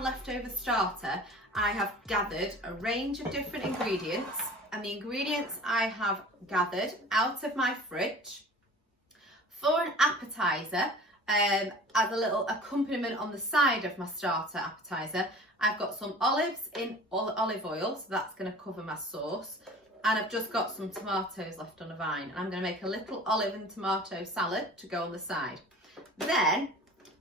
£2 leftover starter, I have gathered a range of different ingredients, and the ingredients I have gathered out of my fridge for an appetizer, as a little accompaniment on the side of my starter appetizer. I've got some olives in olive oil, so that's going to cover my sauce. And I've just got some tomatoes left on a vine. And I'm going to make a little olive and tomato salad to go on the side. Then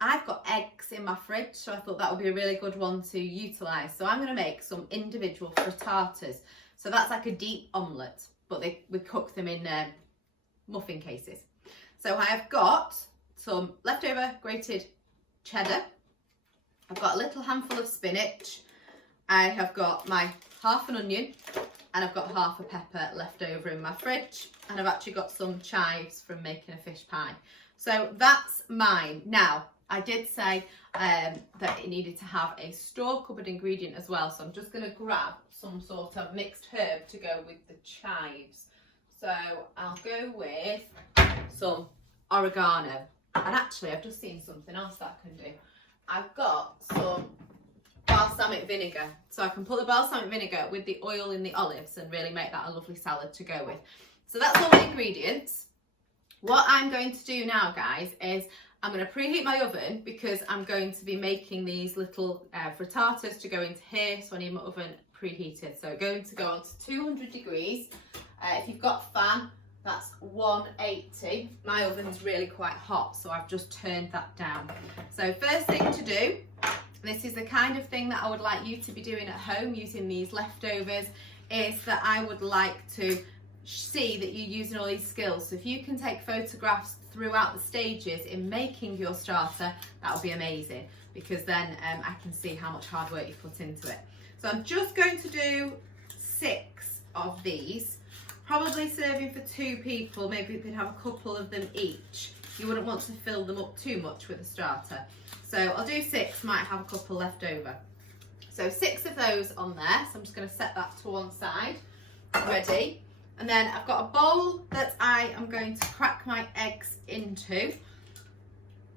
I've got eggs in my fridge, so I thought that would be a really good one to utilise. So I'm going to make some individual frittatas. So that's like a deep omelette, but we cook them in muffin cases. So I've got some leftover grated cheddar. I've got a little handful of spinach. I have got my half an onion, and I've got half a pepper left over in my fridge, and I've actually got some chives from making a fish pie. So that's mine. Now, I did say that it needed to have a store cupboard ingredient as well, so I'm just going to grab some sort of mixed herb to go with the chives. So I'll go with some oregano, and actually I've just seen something else that I can do. I've got some balsamic vinegar, so I can put the balsamic vinegar with the oil in the olives and really make that a lovely salad to go with. So that's all the ingredients. What I'm going to do now, guys, is I'm going to preheat my oven because I'm going to be making these little frittatas to go into here, so I need my oven preheated. So going to go on to 200 degrees. If you've got a fan, that's 180. My oven's really quite hot, so I've just turned that down. So first thing to do, this is the kind of thing that I would like you to be doing at home using these leftovers, is that I would like to see that you're using all these skills. So if you can take photographs throughout the stages in making your starter, that would be amazing, because then I can see how much hard work you put into it. So I'm just going to do 6 of these, probably serving for 2 people. Maybe you could have a couple of them each. You wouldn't want to fill them up too much with a starter. So I'll do 6, might have a couple left over. So 6 of those on there. So I'm just going to set that to one side, ready. And then I've got a bowl that I am going to crack my eggs into,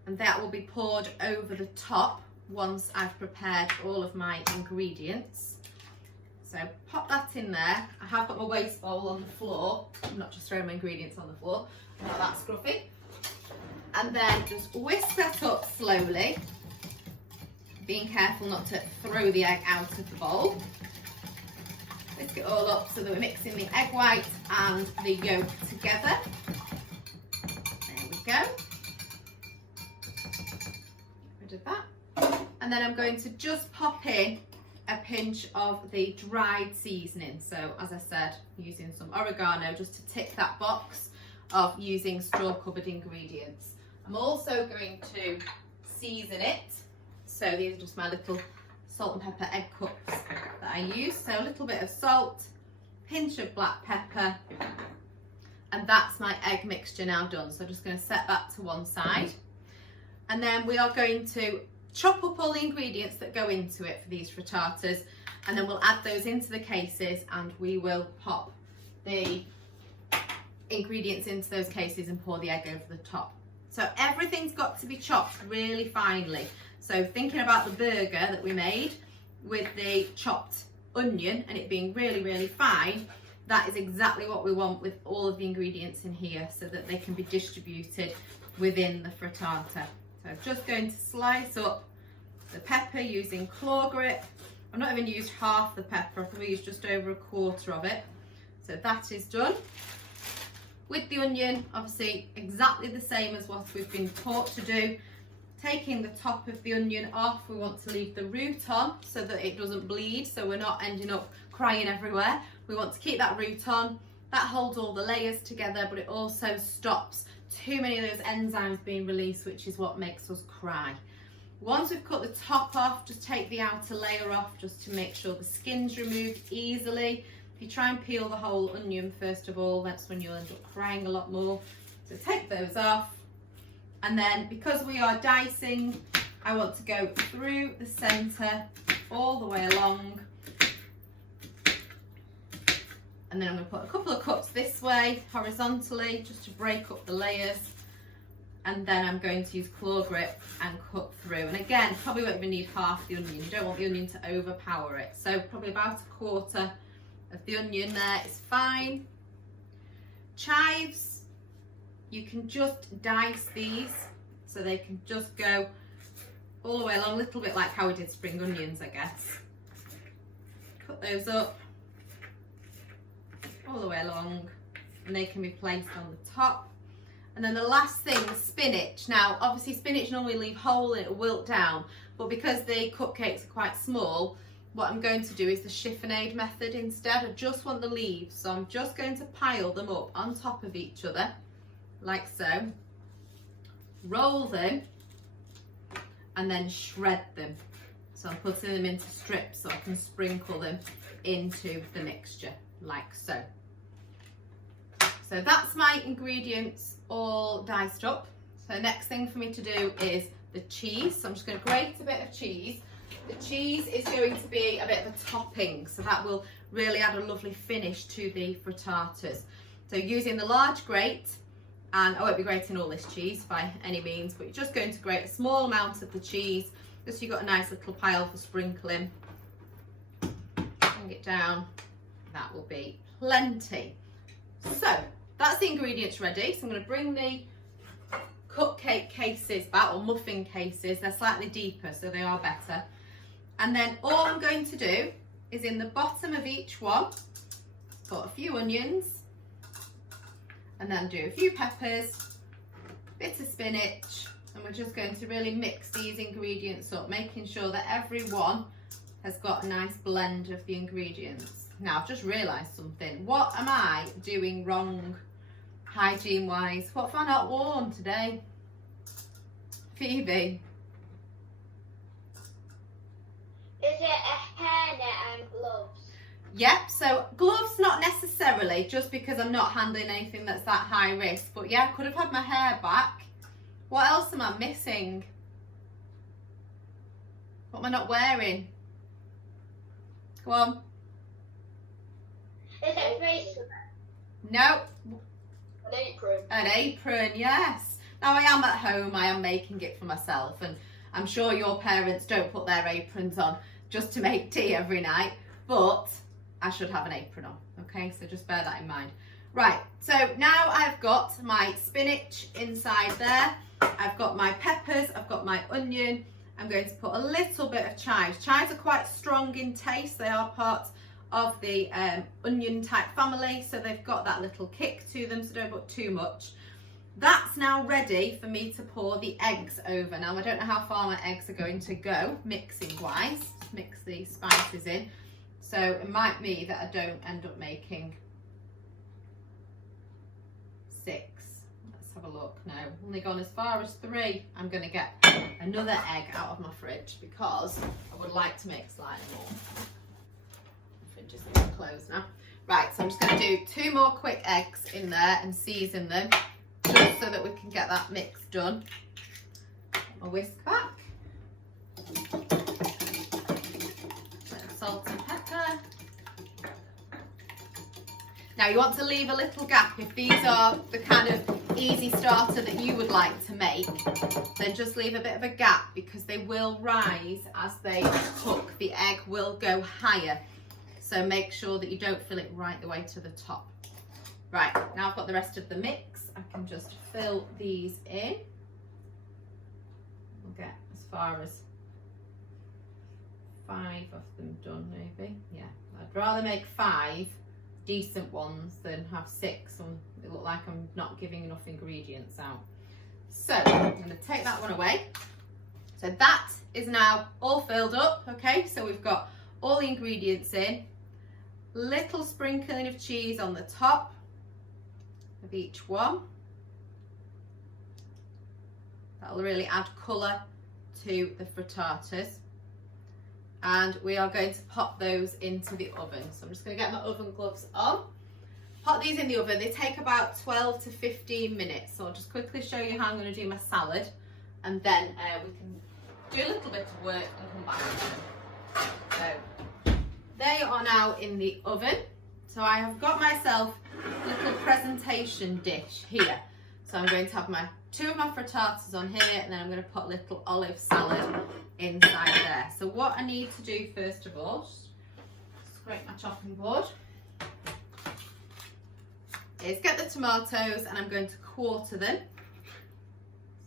and that will be poured over the top once I've prepared all of my ingredients. So pop that in there. I have got my waste bowl on the floor. I'm not just throwing my ingredients on the floor, I'm not that scruffy. And then just whisk that up slowly, being careful not to throw the egg out of the bowl. Whisk it all up so that we're mixing the egg white and the yolk together. There we go. Get rid of that. And then I'm going to just pop in a pinch of the dried seasoning. So as I said, using some oregano just to tick that box of using store cupboard ingredients. I'm also going to season it. So these are just my little salt and pepper egg cups that I use. So a little bit of salt, pinch of black pepper, and that's my egg mixture now done. So I'm just going to set that to one side. And then we are going to chop up all the ingredients that go into it for these frittatas, and then we'll add those into the cases, and we will pop the ingredients into those cases and pour the egg over the top. So everything's got to be chopped really finely. So thinking about the burger that we made with the chopped onion and it being really, really fine, that is exactly what we want with all of the ingredients in here, so that they can be distributed within the frittata. So I'm just going to slice up the pepper using claw grip. I've not even used half the pepper, I've probably used just over a quarter of it. So that is done. With the onion, obviously exactly the same as what we've been taught to do. Taking the top of the onion off, we want to leave the root on so that it doesn't bleed, so we're not ending up crying everywhere. We want to keep that root on. That holds all the layers together, but it also stops too many of those enzymes being released, which is what makes us cry. Once we've cut the top off, just take the outer layer off just to make sure the skin's removed easily. If you try and peel the whole onion first of all, that's when you'll end up crying a lot more. So take those off. And then because we are dicing, I want to go through the centre all the way along. And then I'm going to put a couple of cuts this way horizontally just to break up the layers. and then I'm going to use claw grip and cut through. And again, probably won't even need half the onion. You don't want the onion to overpower it. So probably about 1/4 of the onion there is fine. Chives, you can just dice these so they can just go all the way along, a little bit like how we did spring onions, I guess. Cut those up all the way along, and they can be placed on the top. And then the last thing, spinach. Now, obviously spinach normally leave whole and it'll wilt down, but because the cupcakes are quite small, what I'm going to do is the chiffonade method instead. I just want the leaves, so I'm just going to pile them up on top of each other, like so. Roll them, and then shred them. So I'm putting them into strips so I can sprinkle them into the mixture, like so. So that's my ingredients all diced up. So next thing for me to do is the cheese. So I'm just going to grate a bit of cheese. The cheese is going to be a bit of a topping, so that will really add a lovely finish to the frittatas. So using the large grate, and I won't be grating all this cheese by any means, but you're just going to grate a small amount of the cheese, just so you've got a nice little pile for sprinkling. Bring it down, that will be plenty. So that's the ingredients ready. So I'm going to bring the cupcake cases back, or muffin cases. They're slightly deeper, so they are better. And then all I'm going to do is in the bottom of each one, put a few onions, and then do a few peppers, a bit of spinach, and we're just going to really mix these ingredients up, making sure that every one has got a nice blend of the ingredients. Now, I've just realised something. What am I doing wrong, hygiene-wise? What have I not worn today? Phoebe? Is it a hairnet and gloves? Yep, so gloves not necessarily, just because I'm not handling anything that's that high risk. But yeah, I could have had my hair back. What else am I missing? What am I not wearing? Go on. Is it a bracelet? No. An apron. An apron, yes. Now I am at home, I am making it for myself, and I'm sure your parents don't put their aprons on just to make tea every night, but I should have an apron on, okay? So just bear that in mind. Right, so now I've got my spinach inside there, I've got my peppers, I've got my onion. I'm going to put a little bit of chives. Chives are quite strong in taste, they are part of the onion type family, so they've got that little kick to them, so don't put too much. That's now ready for me to pour the eggs over. Now I don't know how far my eggs are going to go mixing wise. Just mix the spices in, so it might be that I don't end up making 6. Let's have a look. No, only gone as far as 3. I'm going to get another egg out of my fridge because I would like to make slightly more. Fridge is closed now. Right, so I'm just going to do 2 more quick eggs in there and season them, just so that we can get that mix done. Put my whisk back. Bit of salt and pepper. Now you want to leave a little gap. If these are the kind of easy starter that you would like to make, then just leave a bit of a gap, because they will rise as they cook. The egg will go higher. So make sure that you don't fill it right the way to the top. Right, now I've got the rest of the mix. I can just fill these in. We'll get as far as 5 of them done, maybe. Yeah, I'd rather make 5 decent ones than have 6 and it look like I'm not giving enough ingredients out. So I'm going to take that one away. So that is now all filled up. Okay, so we've got all the ingredients in. Little sprinkling of cheese on the top of each one. That'll really add colour to the frittatas. And we are going to pop those into the oven. So I'm just going to get my oven gloves on. Pop these in the oven. They take about 12 to 15 minutes. So I'll just quickly show you how I'm going to do my salad. And then we can do a little bit of work and come back to them. So they are now in the oven. So I have got myself a little presentation dish here. So I'm going to have my 2 of my frittatas on here, and then I'm going to put a little olive salad inside there. So what I need to do first of all, just scrape my chopping board, is get the tomatoes, and I'm going to quarter them.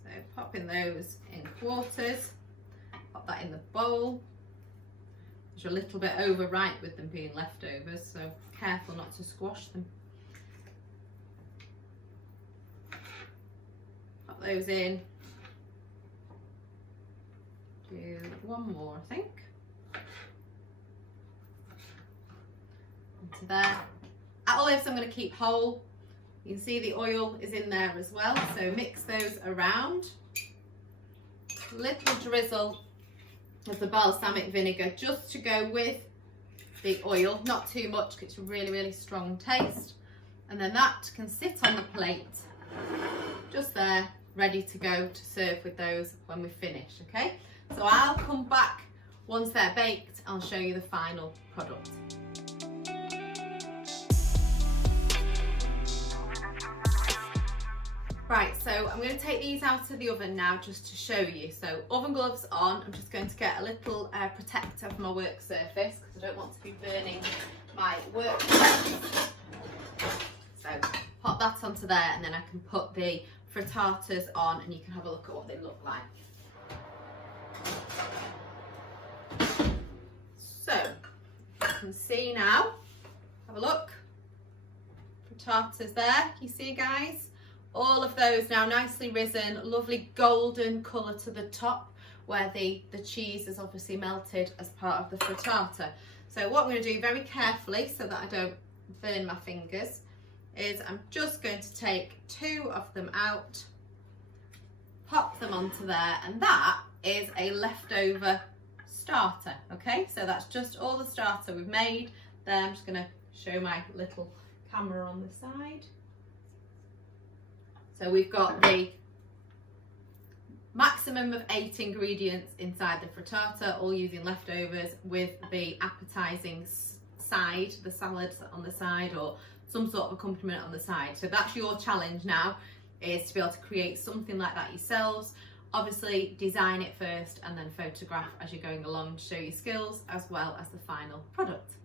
So popping those in quarters, pop that in the bowl. They're a little bit overripe with them being leftovers, so careful not to squash them. Pop those in. Do one more, I think. Into there. Olives I'm going to keep whole. You can see the oil is in there as well, so mix those around. A little drizzle of the balsamic vinegar just to go with the oil, not too much because it's a really, really strong taste. And then that can sit on the plate just there, ready to go to serve with those when we finish, okay? So I'll come back once they're baked. I'll show you the final product. Right, so I'm going to take these out of the oven now just to show you. So oven gloves on. I'm just going to get a little protector for my work surface because I don't want to be burning my work surface. So pop that onto there, and then I can put the frittatas on and you can have a look at what they look like. So you can see now, have a look, frittatas there, you see guys? All of those now nicely risen, lovely golden colour to the top where the cheese is obviously melted as part of the frittata. So what I'm going to do very carefully so that I don't burn my fingers is I'm just going to take 2 of them out, pop them onto there, and that is a leftover starter, okay? So that's just all the starter we've made there. I'm just going to show my little camera on the side. So we've got the maximum of 8 ingredients inside the frittata, all using leftovers with the appetising side, the salad on the side or some sort of accompaniment on the side. So that's your challenge now, is to be able to create something like that yourselves. Obviously design it first and then photograph as you're going along to show your skills as well as the final product.